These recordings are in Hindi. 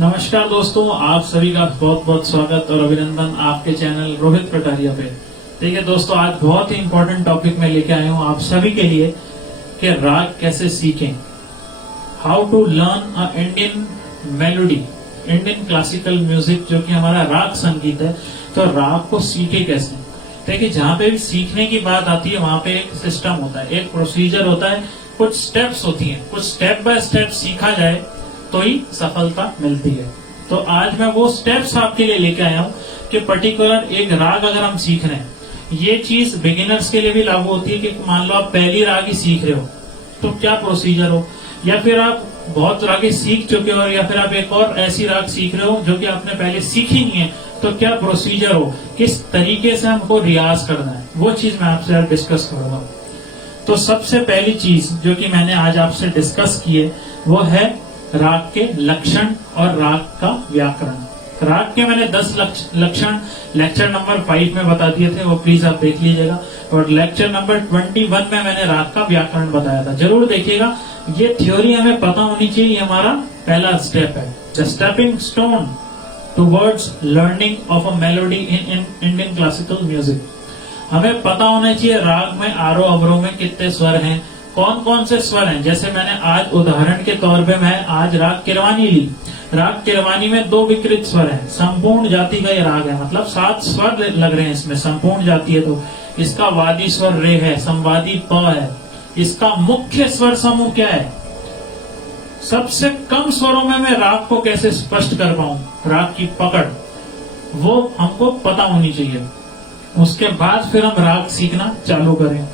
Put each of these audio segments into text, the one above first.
नमस्कार दोस्तों, आप सभी का बहुत बहुत स्वागत और अभिनंदन आपके चैनल रोहित कटारिया पे। ठीक है दोस्तों, आज बहुत ही इंपॉर्टेंट टॉपिक में लेके आया हूँ आप सभी के लिए कि राग कैसे सीखें। How to learn a Indian melody, Indian classical music जो कि हमारा राग संगीत है। तो राग को सीखे कैसे। देखिए, जहाँ पे भी सीखने की बात आती है वहां पे एक सिस्टम होता है, एक प्रोसीजर होता है, कुछ स्टेप्स होती हैं, कुछ स्टेप बाय स्टेप सीखा जाए तो ही सफलता मिलती है। तो आज मैं वो स्टेप्स आपके लिए लेके आया हूँ कि पर्टिकुलर एक राग अगर हम सीख रहे हैं, ये चीज बिगिनर्स के लिए भी लागू होती है कि मान लो आप पहली राग ही सीख रहे हो तो क्या प्रोसीजर हो, या फिर आप बहुत रागे सीख चुके हो, या फिर आप एक और ऐसी राग सीख रहे हो जो कि आपने पहले सीखी नहीं है, तो क्या प्रोसीजर हो, किस तरीके से हमको रियाज करना है, वो चीज मैं आपसे आज डिस्कस करूंगा। तो सबसे पहली चीज जो कि मैंने आज आपसे डिस्कस की है वो है राग के लक्षण और राग का व्याकरण। राग के मैंने 10 लक्षण लेक्चर नंबर 5 में बता दिए थे, वो प्लीज आप देख लीजिएगा। और लेक्चर नंबर 21 में मैंने राग का व्याकरण बताया था, जरूर देखिएगा। ये थ्योरी हमें पता होनी चाहिए, ये हमारा पहला स्टेप है। The stepping stone towards learning of a melody in Indian classical music. हमें पता होना चाहिए राग में आरोह अवरोह में कितने स्वर हैं, कौन कौन से स्वर हैं। जैसे मैंने आज उदाहरण के तौर पे मैं आज राग किरवानी ली। राग किरवानी में 2 विकृत स्वर हैं, संपूर्ण जाति का ये राग है, मतलब 7 स्वर लग रहे हैं इसमें, संपूर्ण जाति है। तो इसका वादी स्वर रे है, संवादी प है। इसका मुख्य स्वर समूह क्या है। सबसे कम स्वरों में मैं राग को कैसे स्पष्ट कर पाऊं, राग की पकड़, वो हमको पता होनी चाहिए। उसके बाद फिर हम राग सीखना चालू करें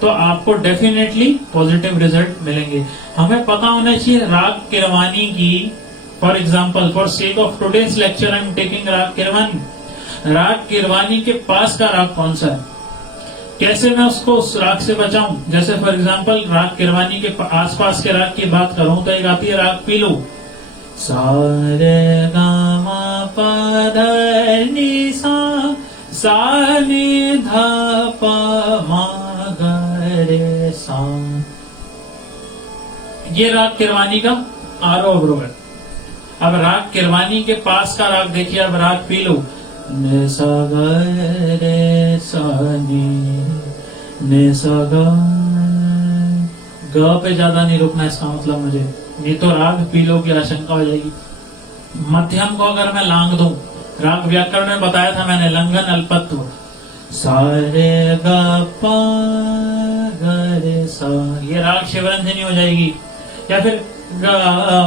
तो आपको डेफिनेटली पॉजिटिव रिजल्ट मिलेंगे। हमें पता होना चाहिए राग किरवानी की, for example for sake of today's lecture I am taking राग किरवानी। राग किरवानी के पास का राग कौन सा है, कैसे मैं उसको उस राग से बचाऊं। जैसे फॉर एग्जाम्पल राग किरवानी के आसपास के राग की बात करूं तो एक आती है राग पीलू, सा रे गा मा पा धा नी सा नी धा पा मा गा रे सा। ये राग किरवानी का आरोह अवरोह है। अब राग किरवानी के पास का राग देखिए, अब राग पीलू, ने सा गा रे सा नी, ने सा गा, ग पे ज्यादा नहीं रुकना, इसका मतलब मुझे नहीं तो राग पीलो की आशंका हो जाएगी। मध्यम को अगर मैं लांग दूं, राग व्याकरण में बताया था मैंने, लंघन अल्पत्व, सारे ग पा ग रे सा, ये राग शिवरंजनी हो जाएगी। या फिर ग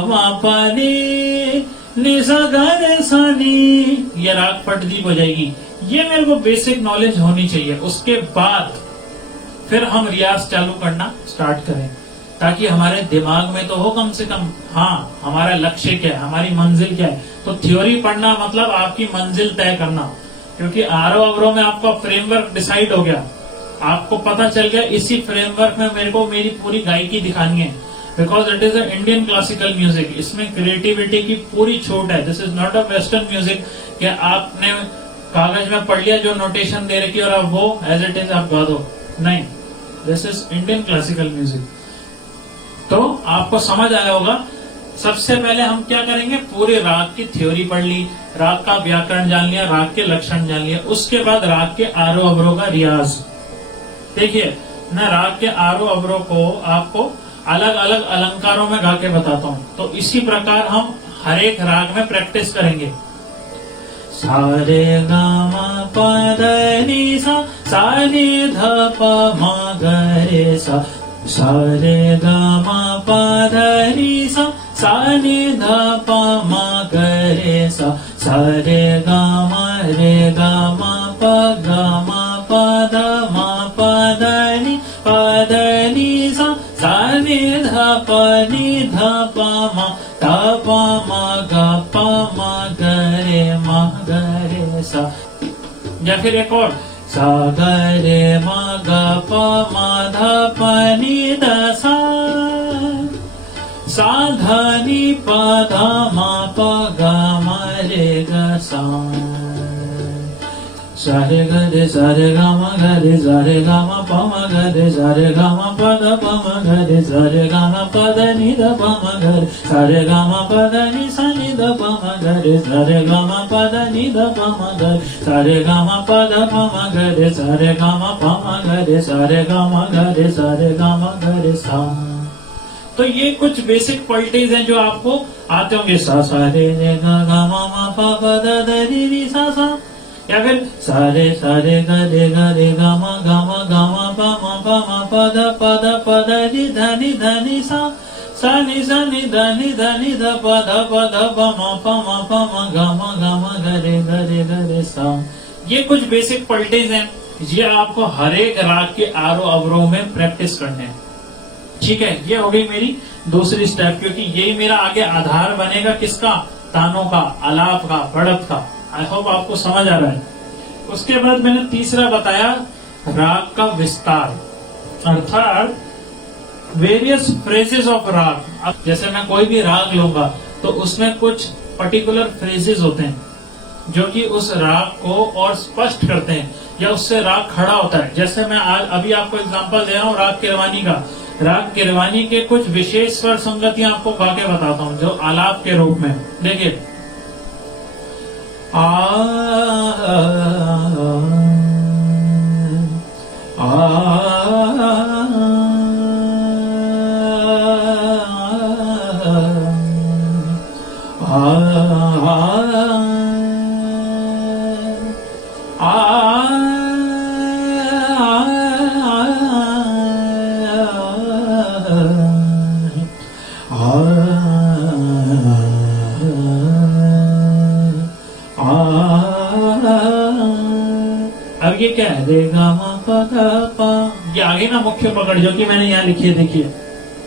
मा पा नी नि सा ग रे सा नी, ये राग पटदीप हो जाएगी। ये मेरे को बेसिक नॉलेज होनी चाहिए। उसके बाद फिर हम रियाज चालू करना स्टार्ट करें, ताकि हमारे दिमाग में तो हो कम से कम, हाँ हमारा लक्ष्य क्या है, हमारी मंजिल क्या है। तो थ्योरी पढ़ना मतलब आपकी मंजिल तय करना, क्योंकि आरोह अवरोह में आपका फ्रेमवर्क डिसाइड हो गया, आपको पता चल गया इसी फ्रेमवर्क में मेरे को मेरी पूरी गायकी दिखानी है। Because it is a Indian classical music, इसमें क्रिएटिविटी की पूरी छूट है। This is not a western music कि आपने कागज में पढ़ लिया जो नोटेशन दे रखी और आप वो एज इट इज आप गा दो, नहीं। This is Indian classical music. तो आपको समझ आया होगा। सबसे पहले हम क्या करेंगे, पूरे राग की थ्योरी पढ़ ली, राग का व्याकरण जान लिया, राग के लक्षण जान लिया। उसके बाद राग के आरोह अवरोह का रियाज। देखिए, मैं राग के आरोह अवरोह को आपको अलग अलग अलंकारों में गा के बताता हूँ। तो इसी प्रकार हम हर एक राग में प्रैक्टिस करेंगे। सारे गा मा पा धा नी सा, सा नी धा पा मा गा रे सा, सारे गा मा पा धा नी सा, सा नी धा पा मा गा रे सा, सारे गा मा पा गा मा पा धा मा पा धा नी सा, सा नी धा पा मा गा पा मा गा रे सा। या फिर एक और, सा गा रे मा गा पा मा धा पा नी धा सा, सा धा नी पा धा मा पा गा मा रे गा सा, सारे ग रे सारे ग म ग रे सारे ग म प म ग रे सारे ग म प द प म ग रे सारे ग म प द नि द प म ग रे सारे ग म प द नि सा नि द प म ग रे सारे ग म प द नि द प म ग रे सारे ग म प द प म ग रे सारे ग म प म ग रे सारे ग म ग रे सारे ग म ग रे सा। तो ये कुछ बेसिक क्वालिटीज हैं जो आपको आते होंगे। सा सा रे रे ग ग म म प प द द रि रि सा सा, या फिर सारे सारे ग रे ग रे ग म ग म ग म प म प द प द रि ध नि सा सा नि ध नि ध प द प म प म ग म ग रे सा। ये कुछ बेसिक क्वालिटीज हैं, ये आपको हर एक राग के आरोह अवरोह में प्रैक्टिस करने हैं। ठीक है, ये हो गई मेरी दूसरी स्टेप, क्योंकि यही मेरा आगे आधार बनेगा किसका, तानों का, आलाप का, बढ़त का। आई होप आपको समझ आ रहा है। उसके बाद मैंने तीसरा बताया राग का विस्तार, अर्थात वेरियस फ्रेजेस ऑफ राग। अब जैसे मैं कोई भी राग लूंगा तो उसमें कुछ पर्टिकुलर फ्रेजेस होते हैं जो कि उस राग को और स्पष्ट करते हैं या उससे राग खड़ा होता है। जैसे मैं आज अभी आपको एग्जांपल दे रहा हूँ राग किरवानी का। राग किरवानी के कुछ विशेष स्वर संगतियां आपको गा के बताता हूँ जो आलाप के रूप में। देखिए, आ अब ये क्या है, रे गा मा पा धा पा, ये आगे ना मुख्य पकड़ जो कि मैंने यहाँ लिखी है। देखिए,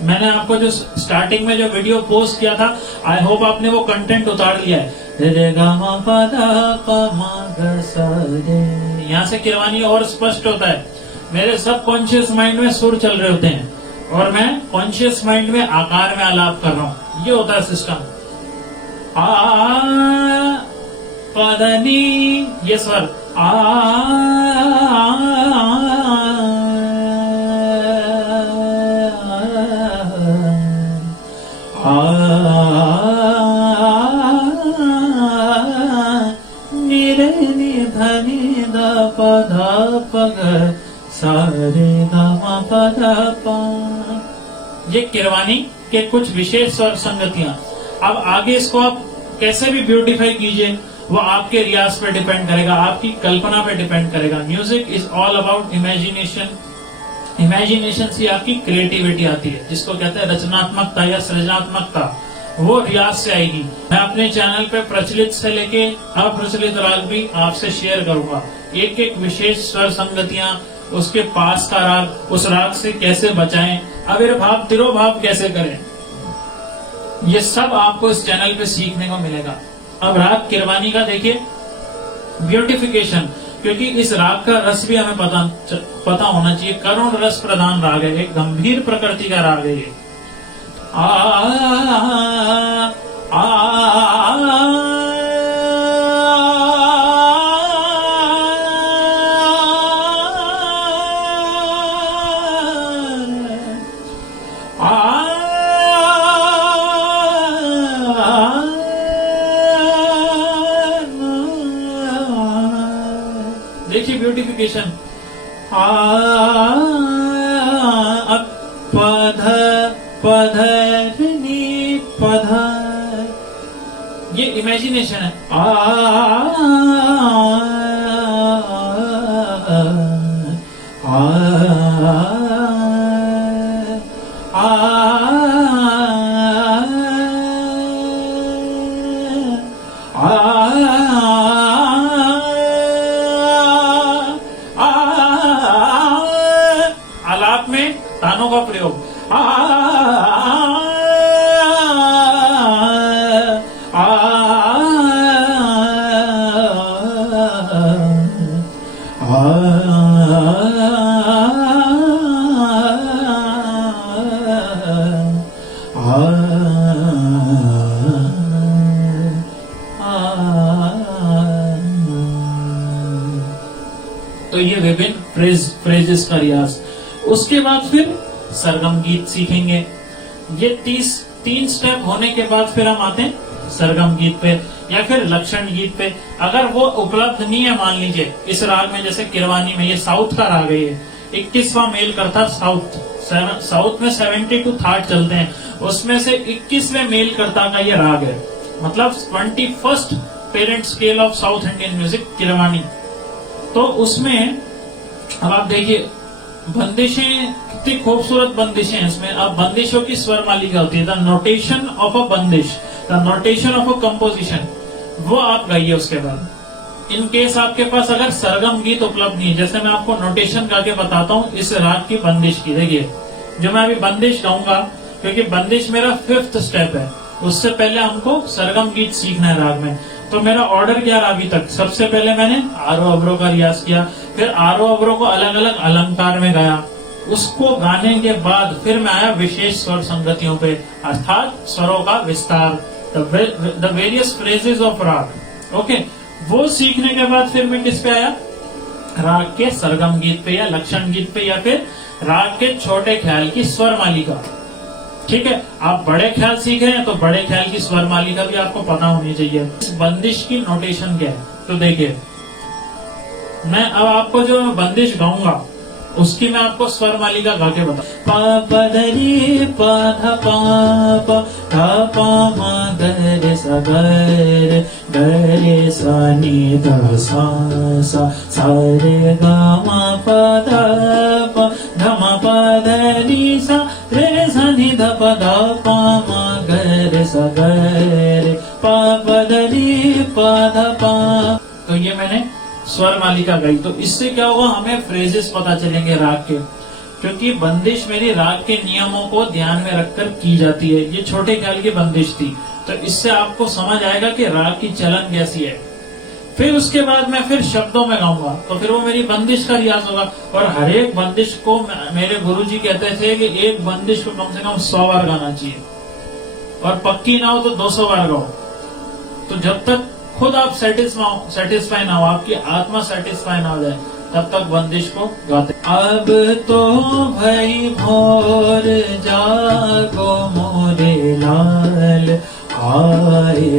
मैंने आपको जो स्टार्टिंग में जो वीडियो पोस्ट किया था, आई होप आपने वो कंटेंट उतार लिया है। रे गा मा पा धा पा मा ग सा रे, यहाँ से किरवानी और स्पष्ट होता है। मेरे सब कॉन्शियस माइंड में सुर चल रहे होते हैं और मैं कॉन्शियस माइंड में आकार में आलाप कर रहा हूँ। ये होता है सिस्टम। आ पदनी, ये स्वर आ निरे नि धनि द प ध प ग सा रे ग म प ध प। ये किरवानी के कुछ विशेष स्वर संगतियां। अब आगे इसको आप कैसे भी ब्यूटीफाई कीजिए, वो आपके रियाज पे डिपेंड करेगा, आपकी कल्पना पे डिपेंड करेगा। Music is all about imagination. Imagination से आपकी क्रिएटिविटी आती है, जिसको कहते हैं रचनात्मकता या सृजनात्मकता, वो रियाज से आएगी। मैं अपने चैनल पे प्रचलित से लेके अप्रचलित राग भी आपसे शेयर करूंगा। एक एक विशेष स्वर संगतियां, उसके पास का राग, उस राग से कैसे बचाएं, आविर्भाव तिरोभाव कैसे करें, ये सब आपको इस चैनल पे सीखने को मिलेगा। अब राग किरवानी का देखिए ब्यूटिफिकेशन, क्योंकि इस राग का रस भी हमें पता होना चाहिए। करुण रस प्रधान राग है, एक गंभीर प्रकृति का राग है ये। आ आ देखिए ब्यूटिफिकेशन। पध पध नि पध, ये इमेजिनेशन है। आ आलाप में तानों का प्रयोग। फ्रेजेस का रियाज। उसके बाद फिर सरगम गीत सीखेंगे। ये 3 स्टेप होने के बाद फिर हम आते हैं सरगम गीत पे या फिर लक्षण गीत पे। अगर वो उपलब्ध नहीं है, मान लीजिए इस राग में, जैसे किरवानी में, ये साउथ का राग है, ये 21वां मेल करता साउथ में 72 थाट चलते हैं, उसमें से 21वें मेल करता का ये राग है, मतलब 21st parent scale of south Indian music Keeravani. तो उसमें अब आप देखिए बंदिशें, कितनी खूबसूरत बंदिशें हैं इसमें। अब बंदिशों की स्वर मालिका होती है, द नोटेशन ऑफ अ बंदिश, the notation of a composition, वो आप गाइए। उसके बाद इन केस आपके पास अगर सरगम गीत उपलब्ध नहीं है, जैसे मैं आपको नोटेशन गा के बताता हूँ इस राग की बंदिश की। देखिए जो मैं अभी बंदिश गाऊंगा, क्योंकि बंदिश मेरा 5th स्टेप है, उससे पहले हमको सरगम गीत सीखना है राग में। तो मेरा ऑर्डर क्या रहा अभी तक, सबसे पहले मैंने आरो अवरो का रियाज किया, फिर आरो अवरो को अलग अलग अलंकार में गाया। उसको गाने के बाद फिर मैं आया विशेष स्वर संगतियों पे, अर्थात स्वरों का विस्तार, द वेरियस फ्रेजेस ऑफ राग। ओके, वो सीखने के बाद फिर मैं किस पे आया, राग के सरगम गीत पे या लक्षण गीत पे, या फिर राग के छोटे ख्याल की स्वर मालिका। ठीक है, आप बड़े ख्याल सीख रहे हैं तो बड़े ख्याल की स्वर मालिका भी आपको पता होनी चाहिए। इस बंदिश की नोटेशन क्या है, तो देखिए मैं अब आपको जो बंदिश गाऊंगा उसकी मैं आपको स्वर मालिका गा के बता। पा प ध री प ध पा प ध प म ग रे सा ग रे सा नि ध सा सा रे ग म प ध प ध म प ध री सा रे सा नि ध प ध प म ग रे सा ग रे प प ध री प ध प। तो ये मैंने स्वर मालिका गाई। तो इससे क्या होगा, हमें फ्रेजेस पता चलेंगे राग के, क्योंकि बंदिश मेरी राग के नियमों को ध्यान में रखकर की जाती है। ये छोटे ख्याल की बंदिश थी, तो इससे आपको समझ आएगा कि राग की चलन कैसी है। फिर उसके बाद मैं फिर शब्दों में गाऊंगा, तो फिर वो मेरी बंदिश का रियाज होगा। और हर एक बंदिश को मेरे गुरुजी कहते थे कि एक बंदिश को कम से कम 100 बार गाना चाहिए, और पक्की ना हो तो 200 बार गाओ। तो जब तक खुद आप सेटिस्फाई ना हो, आपकी आत्मा सेटिस्फाई ना हो जाए, तब तक बंदिश को गाते। अब तो भई भोर जागो मोरे लाल, आए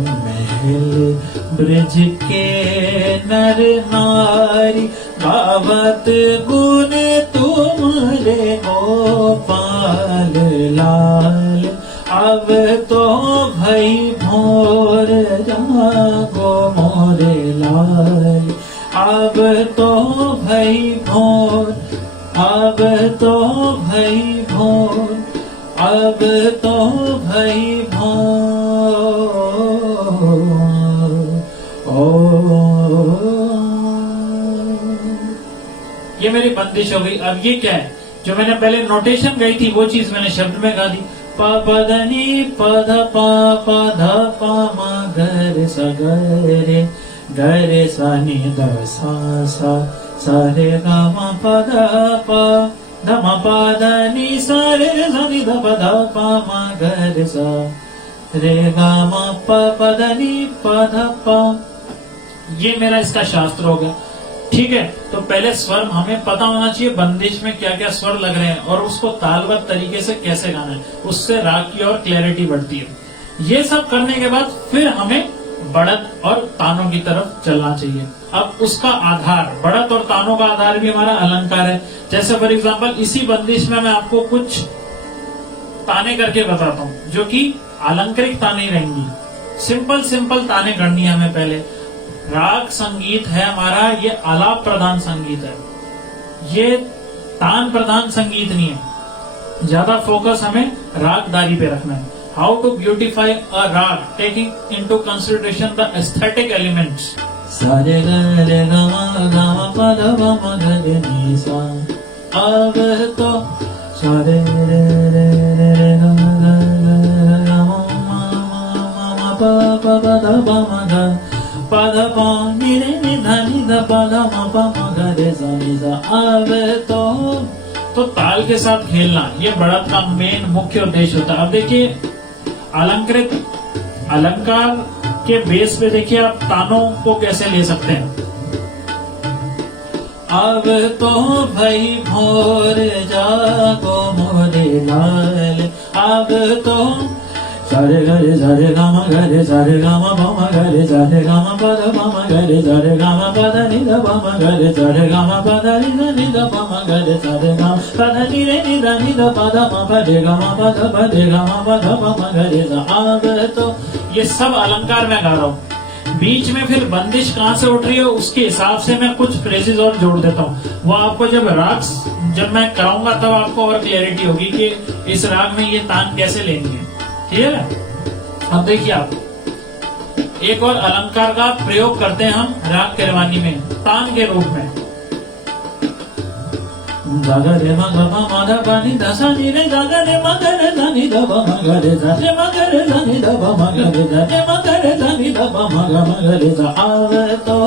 महल ब्रज के नर नारी, गावत गुण तुम्हारे गोपाल लाल। अब तो भई भोर जागो मोरे लाल, अब तो भई भोर, अब तो भई भोर, अब तो भई भोर। ये मेरी बंदिश हो गई। अब ये क्या है, जो मैंने पहले नोटेशन गाई थी वो चीज मैंने शब्द में गा दी। प प ध नि प ध प प ध प म ग रे सा नि ध सा सा रे ग म प ध प ध म प ध नि सा रे सा नि ध प ध प म ग रे सा रे ग म प प ध नि प ध प। ये मेरा इसका शास्त्र हो गया। ठीक है, तो पहले स्वर हमें पता होना चाहिए बंदिश में क्या क्या स्वर लग रहे हैं और उसको तालबद्ध तरीके से कैसे गाना है, उससे राग की और क्लैरिटी बढ़ती है। ये सब करने के बाद फिर हमें बढ़त और तानों की तरफ चलना चाहिए। अब उसका आधार, बढ़त और तानों का आधार भी हमारा अलंकार है। जैसे फॉर एग्जाम्पल इसी बंदिश में मैं आपको कुछ ताने करके बताता हूँ जो कि अलंकारिक ताने रहेंगी। सिंपल ताने करनी है हमें। पहले राग संगीत है हमारा, ये आलाप प्रधान संगीत है, ये तान प्रधान संगीत नहीं है। ज्यादा फोकस हमें रागदारी पे रखना है। हाउ टू ब्यूटिफाई अ राग, taking into consideration the aesthetic elements. सारे ग रे ग म ग म प ध प म ग रे नि सा, अब तो सारे रे रे रे रे ग ग ग म म प प प ध प म ग प ध प नि रे नि ध नि ध प ध म प म ग रे सा नि सा। अब तो ताल के साथ खेलना, ये बढ़त का मेन मुख्य उद्देश्य होता है। अब देखिए अलंकार के बेस पे देखिए आप तानों को कैसे ले सकते हैं। अब तो भई भोर जागो मोरे लाल, अब तो सारे गरे सारे गाम गरे सारे गाम बम गरे सारे गाम पद बम गरे सारे गाम पद नि द बम गरे सारे गाम पद नि द बम गरे सारे गाम पद नि रे नि द पद म पदे गाम पद बम गरे सा। अब तो ये सब अलंकार मैं गा रहा हूँ, बीच में फिर बंदिश कहाँ से उठ रही है उसके हिसाब से मैं कुछ फ्रेजेस और जोड़ देता हूँ। वो आपको जब मैं कराऊंगा तब आपको और क्लैरिटी होगी कि इस राग में ये तान कैसे लेनी है। ठीक है, अब देखिए आप एक और अलंकार का प्रयोग करते हैं हम राग किरवानी में तान के रूप में। जागा रे मगा माधा पानी दशा नी रे जागा रे मगा रे धनी दबा मगा रे रे मगा रे धनी दबा मगा रे रे मगा रे धनी दबा मगा रे सा। आवे तो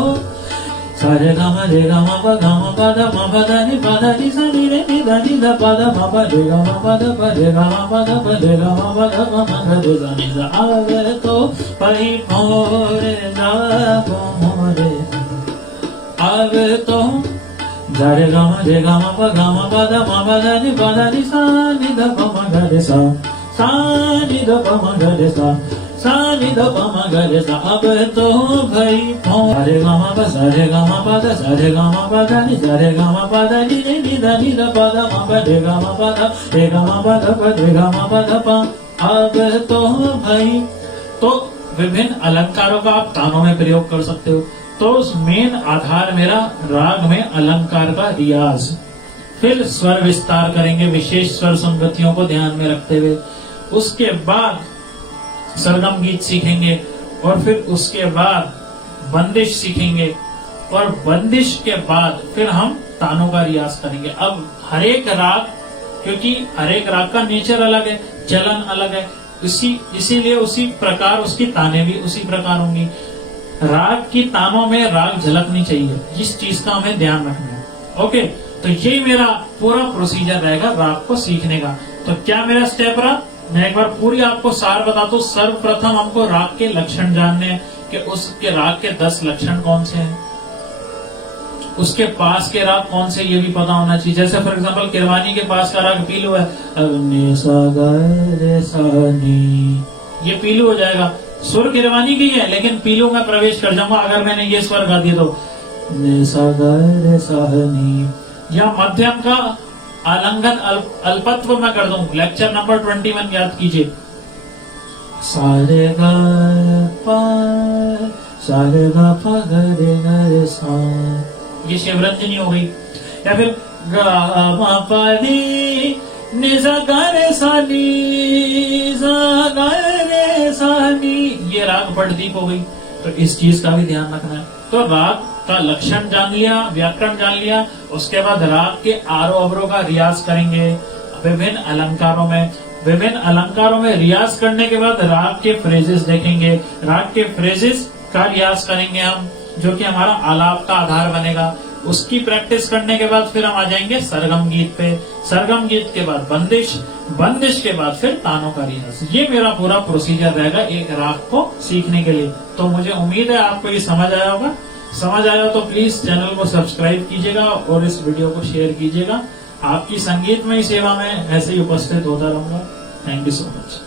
सारे गामा रे गामा प गामा पद म पद नि पद नि सा नि रे नि ध नि ध पद म प रे गामा पद प रे गामा पद प रे गामा पद म म रे सा नि सा। आवे तो पई भोरे जागो मोरे, आवे तो रे गामा प गामा पद म पद नि सा नि ध प म ग रे सा नि ध प म ग रे सा नि ध प म ग रे सा। अब तो भई रे गामा प रे गामा पद रे गामा पद नि रे गामा पद नि रे नि ध पद म प रे गामा पद रे गामा पद प रे गामा पद प। अब तो भई, तो विभिन्न अलंकारों का आप तानों में प्रयोग कर सकते हो। तो मेन आधार मेरा राग में अलंकार का रियाज, फिर स्वर विस्तार करेंगे विशेष स्वर संगतियों को ध्यान में रखते हुए, उसके बाद सरगम गीत सीखेंगे और फिर उसके बाद बंदिश सीखेंगे और बंदिश के बाद फिर हम तानों का रियाज करेंगे। अब हरेक राग, क्योंकि हरेक राग का नेचर अलग है, चलन अलग है, इसीलिए उसी प्रकार उसकी ताने भी उसी प्रकार होंगी। राग की तानों में राग झलकनी चाहिए, इस चीज का हमें ध्यान रखना है। ओके, तो ये मेरा पूरा प्रोसीजर रहेगा राग को सीखने का। तो क्या मेरा स्टेप रहा, मैं एक बार पूरी आपको सार बता दूं। सर्वप्रथम हमको राग के लक्षण जानने हैं कि उसके राग के 10 लक्षण कौन से हैं, उसके पास के राग कौन से ये भी पता होना चाहिए। जैसे फॉर एग्जांपल किरवानी के पास का राग पीलू है, ने सा गा रे सा नी, ये पीलू हो जाएगा। सुर किरवानी की है लेकिन पीलू में प्रवेश कर जाऊंगा अगर मैंने ये स्वर गा दिया तो ने सा गा रे सा नी। या मध्यम का आलंघन अल्पत्व में कर दूं, लेक्चर नंबर 21 याद कीजिए, सारे गा पा सारे गा पा गा रे सा, ये शिवरंजनी हो गई। या फिर गा मा पा नी नि सा गा रे सा नी सा गा रे सा नी, ये राग बड़दीप हो गई। तो इस चीज का भी ध्यान रखना है। तो राग का लक्षण जान लिया, व्याकरण जान लिया, उसके बाद राग के आरोह अवरोह का रियाज करेंगे विभिन्न अलंकारों में रियाज करने के बाद राग के फ्रेजेस देखेंगे, राग के फ्रेजेस का रियाज करेंगे हम, जो कि हमारा आलाप का आधार बनेगा। उसकी प्रैक्टिस करने के बाद फिर हम आ जाएंगे सरगम गीत पे, सरगम गीत के बाद बंदिश के बाद फिर तानों का रियाज। ये मेरा पूरा प्रोसीजर रहेगा एक राग को सीखने के लिए। तो मुझे उम्मीद है आपको ये समझ आया होगा। समझ आया तो प्लीज चैनल को सब्सक्राइब कीजिएगा और इस वीडियो को शेयर कीजिएगा। आपकी संगीतमय सेवा में ऐसे ही उपस्थित होता रहूंगा। Thank you so much.